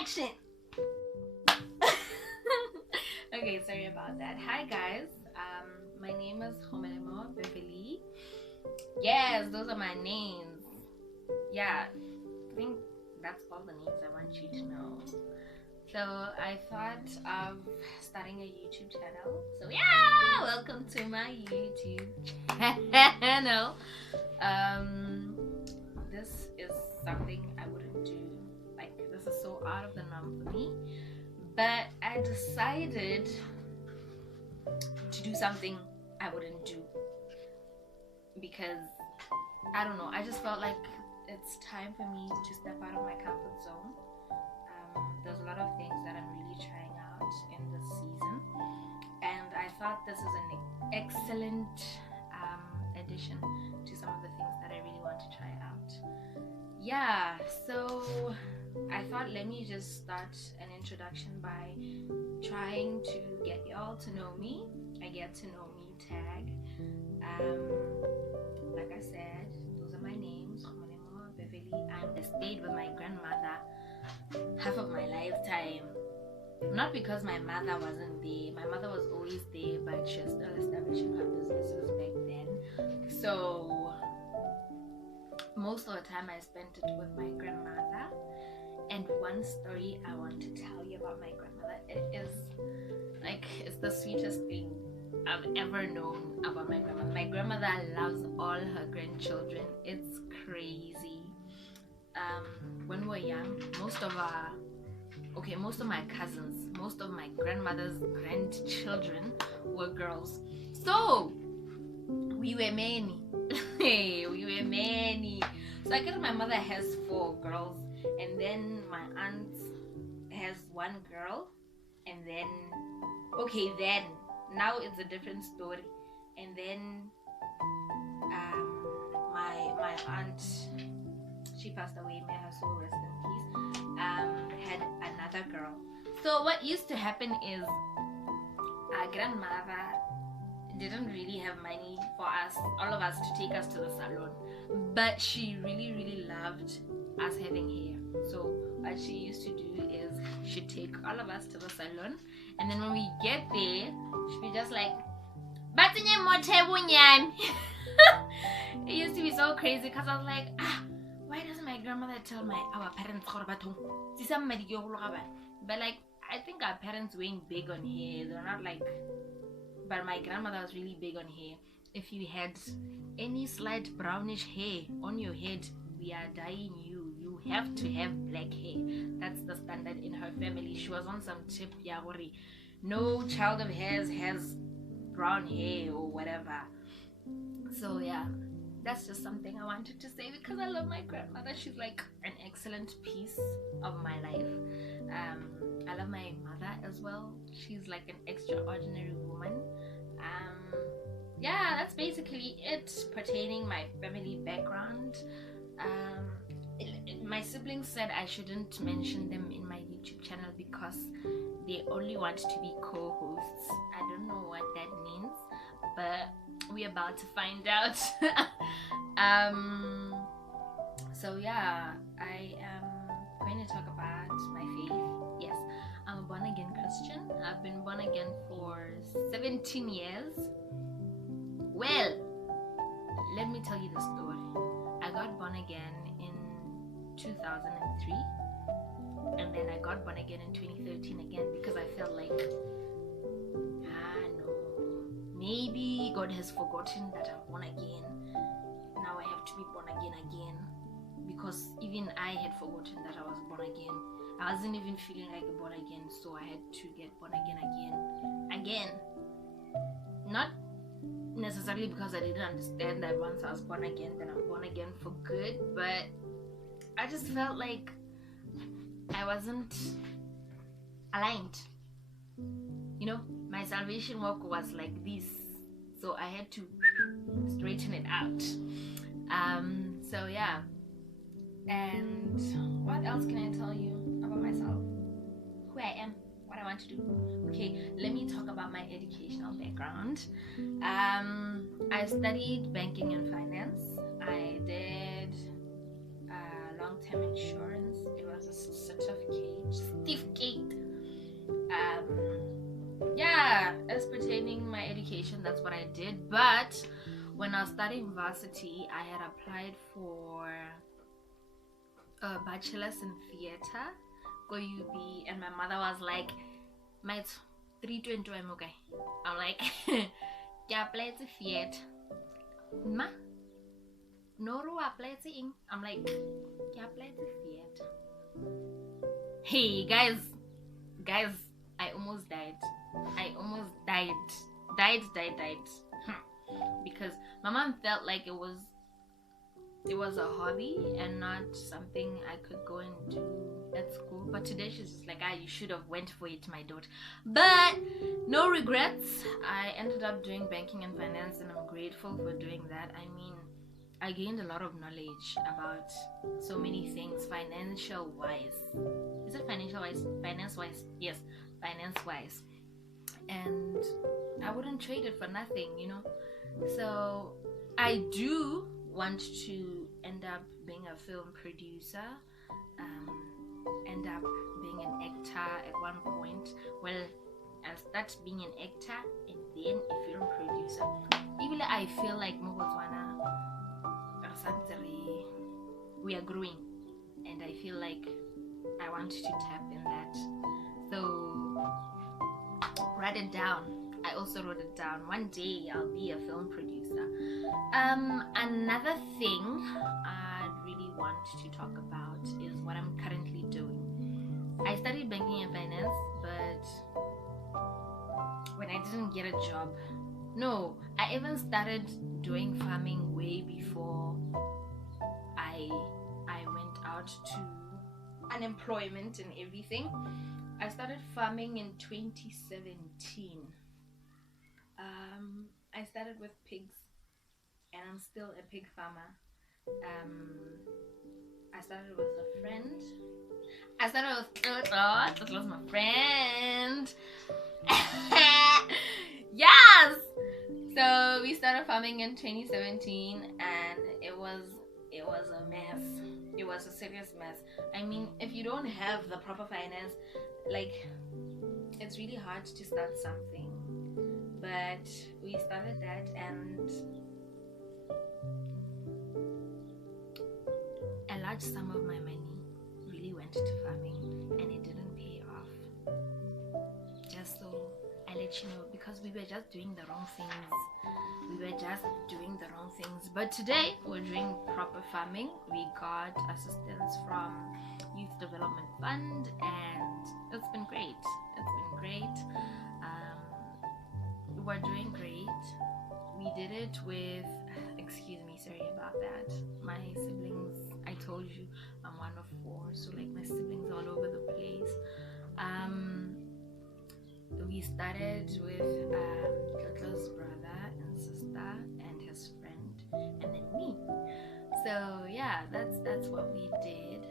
Action! Okay, sorry about that. Hi guys, my name is Homelemo Beverly. Yes, those are my names. Yeah, I think that's all the names I want you to know. So I thought of starting a YouTube channel. So yeah, welcome to my YouTube channel. This is something I wouldn't do. Like, this is so out of the norm for me. But I decided to do something I wouldn't do because I don't know. I just felt like it's time for me to step out of my comfort zone. There's a lot of things that I'm really trying out in this season, and I thought this is an excellent addition to some of the things that I really want to try out. Yeah, so I thought, let me just start an introduction by trying to get y'all to know me. I get to know me tag. Like I said, those are my names. I stayed with my grandmother half of my lifetime. Not because my mother wasn't there. My mother was always there, but she was still establishing her businesses back then. So most of the time I spent it with my grandmother. And one story I want to tell you about my grandmother, it's the sweetest thing I've ever known about my grandmother. My grandmother loves all her grandchildren. It's crazy. When we were young, most of my cousins, most of my grandmother's grandchildren were girls. So we were many. We were many. So I guess my mother has 4 girls, and then my aunt has 1 girl, and then now it's a different story. And then my aunt, she passed away, may her soul rest in peace, had another girl. So what used to happen is our grandmother didn't really have money for us, all of us, to take us to the salon, but she really loved us having hair. So what she used to do is she'd take all of us to the salon, and then when we get there, she'd be just like, it used to be so crazy because I was like, why doesn't my grandmother tell our parents? But like, I think our parents weren't big on hair. They're not like, but my grandmother was really big on hair. If you had any slight brownish hair on your head, we are dyeing you. You have to have black hair. That's the standard in her family. She was on some tip, yawari. No child of hers has brown hair or whatever. So yeah, that's just something I wanted to say because I love my grandmother. She's like an excellent piece of my life. I love my mother as well. She's like an extraordinary woman. Yeah, that's basically it pertaining my family background. My siblings said I shouldn't mention them in my YouTube channel because they only want to be co-hosts. I don't know what that means, but we're about to find out. So yeah, I am going to talk about my faith. Yes, I'm a born again Christian. I've been born again for 17 years. Well, let me tell you the story. I got born again in 2003, and then I got born again in 2013 again because I felt like, no, maybe God has forgotten that I'm born again. Now I have to be born again, because even I had forgotten that I was born again. I wasn't even feeling like born again, so I had to get born again. Not necessarily because I didn't understand that once I was born again, then I'm born again for good, but I just felt like I wasn't aligned. You know, my salvation walk was like this, so I had to straighten it out. So yeah. And what else can I tell you about myself? Who I am, what I want to do. Okay, let me talk about my educational background. I studied banking and finance. I did long-term insurance. It was a certificate education, that's what I did. But when I was studying varsity, I had applied for a bachelor's in theater, go UB, and my mother was like, mate, 320 I'm okay. I'm like, yeah, play to theater. Ma? No, apply to ing. I'm like, yeah, play to theater. Hey, guys, I almost died. Died. Because my mom felt like it was a hobby and not something I could go and do at school. But today she's just like, you should have went for it, my daughter. But no regrets. I ended up doing banking and finance, and I'm grateful for doing that. I mean, I gained a lot of knowledge about so many things, financial wise. Is it financial wise? Finance wise? Yes, finance wise. And I wouldn't trade it for nothing, you know. So I do want to end up being a film producer, end up being an actor at one point. Well, I'll start being an actor and then a film producer. Even I feel like Botswana, we are growing, and I feel like I want to tap in that. So write it down. I also wrote it down. One day I'll be a film producer. Another thing I'd really want to talk about is what I'm currently doing. I studied banking and finance, but when I didn't get a job, no, I even started doing farming way before I went out to unemployment and everything. I started farming in 2017. I started with pigs, and I'm still a pig farmer. I started with a friend. That was my friend. Yes. So we started farming in 2017, and it was a mess. It was a serious mess. I mean, if you don't have the proper finance, like, it's really hard to start something. But we started that, and a large sum of my money really went to farming, and it didn't pay off. Just so I let you know, because we were just doing the wrong things. But today we're doing proper farming. We got assistance from Youth Development Fund, and it's been great. We're doing great. We did it with, excuse me, sorry about that. My siblings, I told you I'm one of 4, so like my siblings all over the place. We started with Totlo's brother and sister and his friend, and then me. So yeah, that's what we did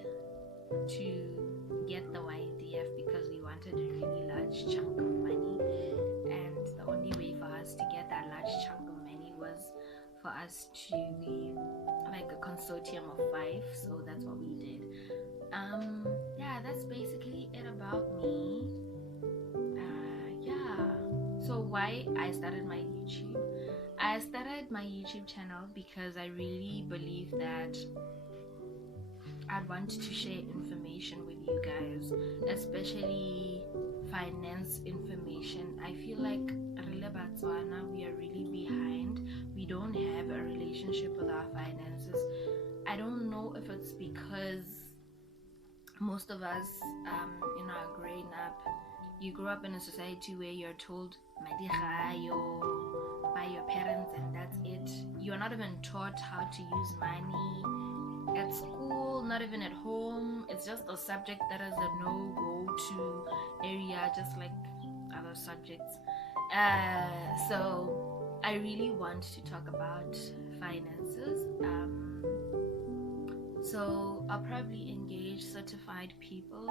to get the YDF, because we wanted a really large chunk of money, and the only way for us to get that large chunk of money was for us to be like a consortium of 5. So that's what we did. Yeah, that's basically it about me. So why I started my YouTube? I started my YouTube channel because I really believe that I'd want to share information with you guys, especially finance information. I feel like Botswana, we are really behind. We don't have a relationship with our finances. I don't know if it's because most of us, growing up, you grow up in a society where you're told by your parents, and that's it. You're not even taught how to use money at school, not even at home. It's just a subject that is a no-go-to area, just like other subjects. So I really want to talk about finances. So I'll probably engage certified people.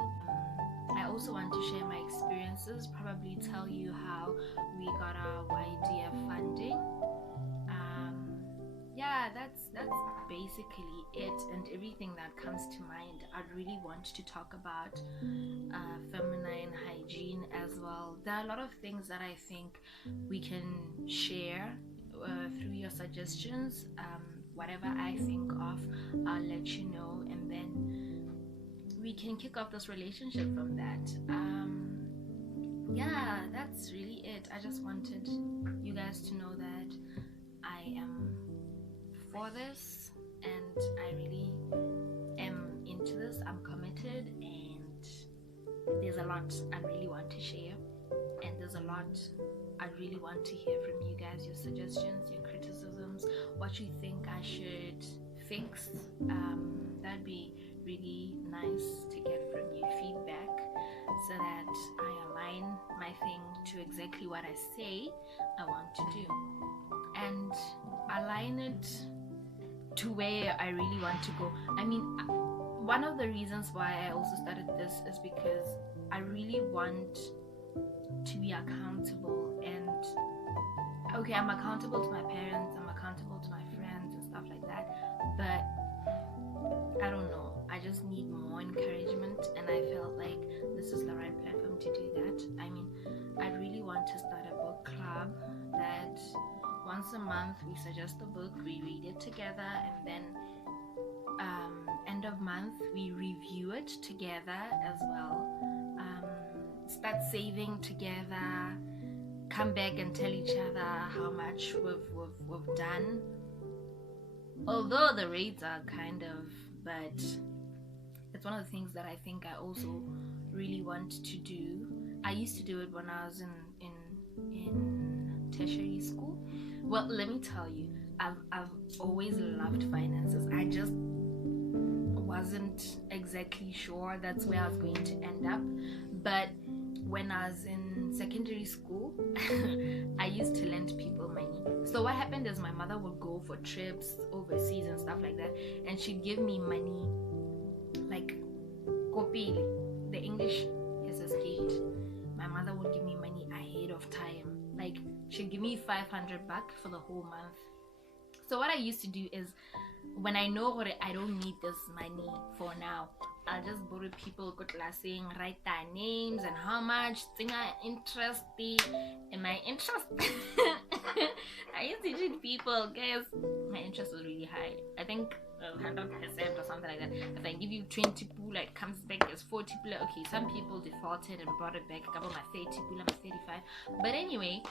I also want to share my experiences, probably tell you how we got our YDF funding. yeah, that's basically it, and everything that comes to mind. I'd really want to talk about feminine hygiene as well. There are a lot of things that I think we can share through your suggestions. Whatever I think of, I'll let you know, and then we can kick off this relationship from that. Yeah, that's really it. I just wanted you guys to know that I am for this, and I really am into this. I'm committed, and there's a lot I really want to share, and there's a lot I really want to hear from you guys, your suggestions, your criticisms, what you think I should fix. That'd be really nice to get from you, feedback, so that I align my thing to exactly what I say I want to do, and align it to where I really want to go. I mean, one of the reasons why I also started this is because I really want to be accountable. And okay, I'm accountable to my parents, I'm accountable to my friends and stuff like that, but I don't know, I just need more encouragement, and I felt like this is the right platform to do that. I mean, I really want to start a book club that once a month we suggest a book, we read it together, and then end of month we review it together as well. Start saving together, come back and tell each other how much we've done, although the rates are kind of, but it's one of the things that I think I also really want to do. I used to do it when I was in tertiary school. Well, let me tell you, I've always loved finances. I just wasn't exactly sure that's where I was going to end up. But when I was in secondary school, I used to lend people money. So what happened is my mother would go for trips overseas and stuff like that, and she'd give me money, like kopile. The English has escaped. My mother would give me money ahead of time. Like, she'd give me 500 back for the whole month. So what I used to do is, when I know I don't need this money for now, I'll just borrow people, go classing, write their names and how much, thing I interested in my interest. I used to treat people, guys, my interest was really high. I think 100% or something like that. If I give you 20 pula, it comes back as 40 pula. Okay, some people defaulted and brought it back. I got my 30 pula, my 35. But anyway,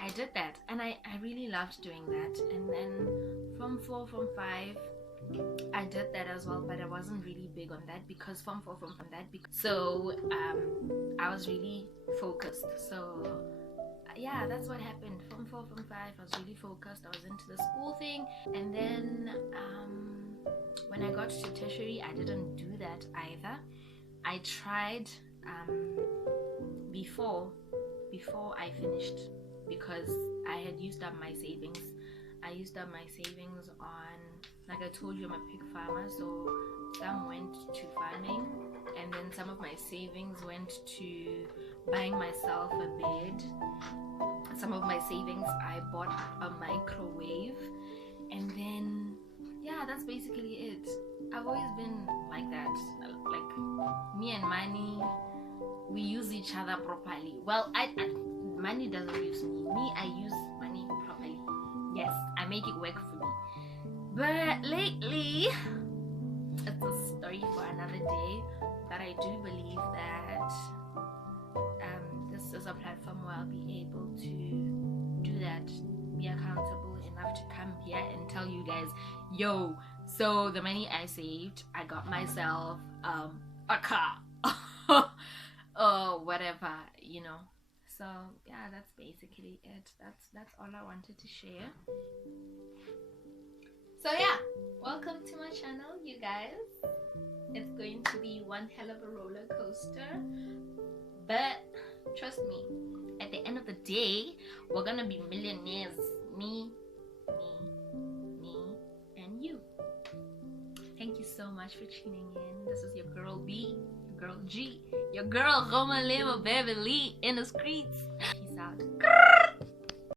I did that, and I really loved doing that. And then from 4, from 5, I did that as well, but I wasn't really big on that because from that. So I was really focused. So yeah, that's what happened. From 4, from 5, I was really focused. I was into the school thing, and then when I got to tertiary, I didn't do that either. I tried before I finished, because I had used up my savings. I used up my savings on, like I told you, I'm a pig farmer, so some went to farming, and then some of my savings went to buying myself a bed. Some of my savings I bought a microwave, and then yeah, that's basically it. I've always been like that. Like, me and money, we use each other properly. Well, money doesn't use me. I use money properly. Yes, I make it work for me. But lately, it's a story for another day. But I do believe that this is a platform where I'll be able to do that, be accountable enough to come here and tell you guys, yo, so the money I saved, I got myself a car or whatever, you know. So yeah, that's basically it. That's all I wanted to share. So yeah, welcome to my channel, you guys. It's going to be one hell of a roller coaster, but trust me, at the end of the day, we're gonna be millionaires. Me, and you. Thank you so much for tuning in. This is your girl B, your girl G, your girl Roma Lema Beverly in the streets.